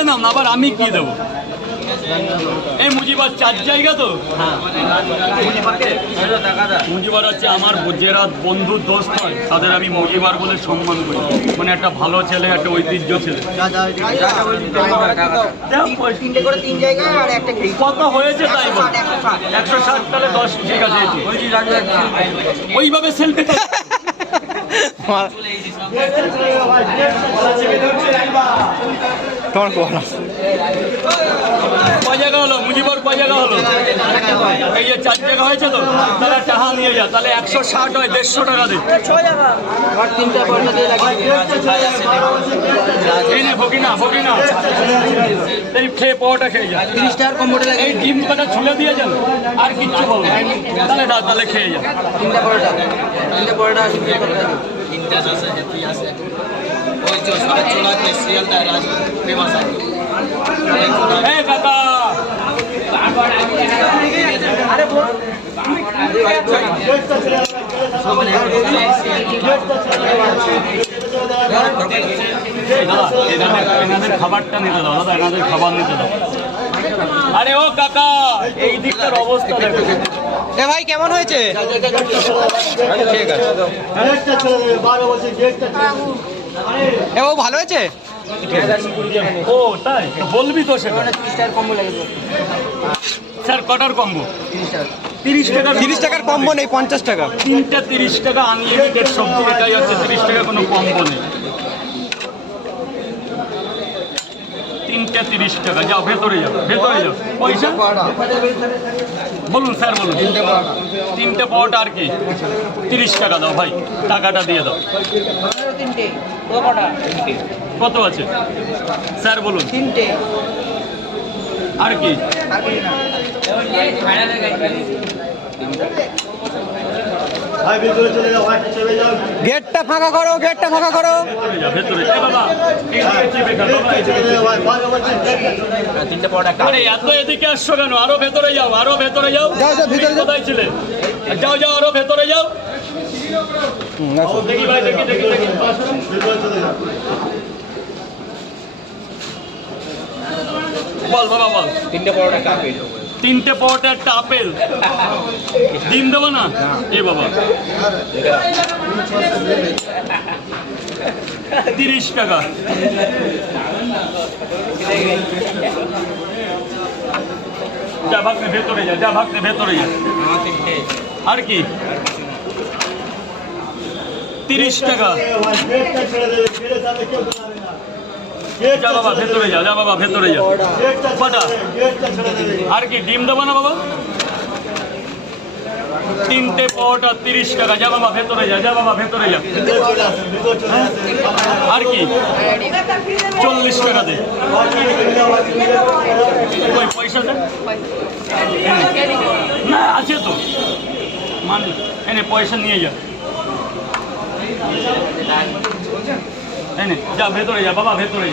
লিখে নাও না, আবার আমি কি দেবো? এই মুজিবার 4 জায়গা তো। মুজিবার হচ্ছে আমার যারা বন্ধু দোস্ত হয় তাদের আমি মুজিবার বলে সম্মান করি, মানে একটা ভালো ছেলে, একটা ঐতিহ্য ছেলে। কত হয়েছে তাই 160, তাহলে 10 ঠিক আছে। ওইভাবে সেলফি তোমার কোয়া কয় জায়গা হলো? মুজিবর কয় জায়গা হলো? এই যে 4 জায়গা হয়েছে তো, তারা টাকা নিয়ে যা, তাহলে 160 হয়, 150 টাকা দে। এই নে ভগিনা এই খেয়ে পাওয়াটা খেয়ে যা। 30 টাকার কম্বোটা লাগে। এই ডিম কটা ছুলে দিয়ে যান, আর কিচ্ছু বলো না। তাহলে দাও, তাহলে খেয়ে যা। 3টা পরোটা এই কাকা এনাদের খাবারটা নিতে দাও দাদা, এনাদের খাবার নিতে দাও। আরে ও কাকা, এই দিকটার অবস্থা দেখো। এ ভাই কেমন হয়েছে? ঠিক আছে। এ ও ভালো হয়েছে? ও তাই বলবি তো সেটা। 30 টাকার কম্বো লাগে। স্যার কটার কম্বো? 30 টাকা। 30 টাকার কম্বো নেই, 50 টাকা। 3টা 30 টাকা আনলিমিটেড সবজি, এটাই হচ্ছে 30 টাকা, কোনো কম্বো নেই। 3টা 30 টাকা। যাও ভেতরে যাও, ভেতরে যাও। পয়সা বলুন স্যার, বলুন। 3টে পাওয়াটা আর কি 30 টাকা দাও ভাই, টাকাটা দিয়ে দাও। কত আছে স্যার বলুন? 3টে আর কি? গেটটা ফাঁকা করো, গেটটা ফাঁকা করো। ভেতরে যা বাবা। আরে এত এদিকে আসছো কেন? আরো ভেতরে যাও, আরো ভেতরে যাও। যাও, যাও, ভিতরে যাও। কোথায় ছিলে? যাও যাও, আরো ভেতরে যাও। দেখি ভাই, দেখি। বল বাবা বল। 3টে পরোটা কাপে 3টে পাওয়াটা একটা আপেল, ডিম দেবো না? এ বাবা 30 টাকা। যা ভাগনে ভেতরে যা, যা ভাগনে ভেতরে যা। আর কি? 30 টাকা। যা বাবা ভেতরে যা, যা বাবা ভেতরে যা। কটা? আর কি ডিম দেবো না বাবা? 3টে পাওয়াটা 30 টাকা। যা বাবা ভেতরে যা, যা বাবা ভেতরে যা। আর কি? 40 টাকা দে। ওই পয়সা দে না, আছে তো মানে। এনে পয়সা নিয়ে যা, এনে যা ভেতরে যা বাবা, ভেতরে যা।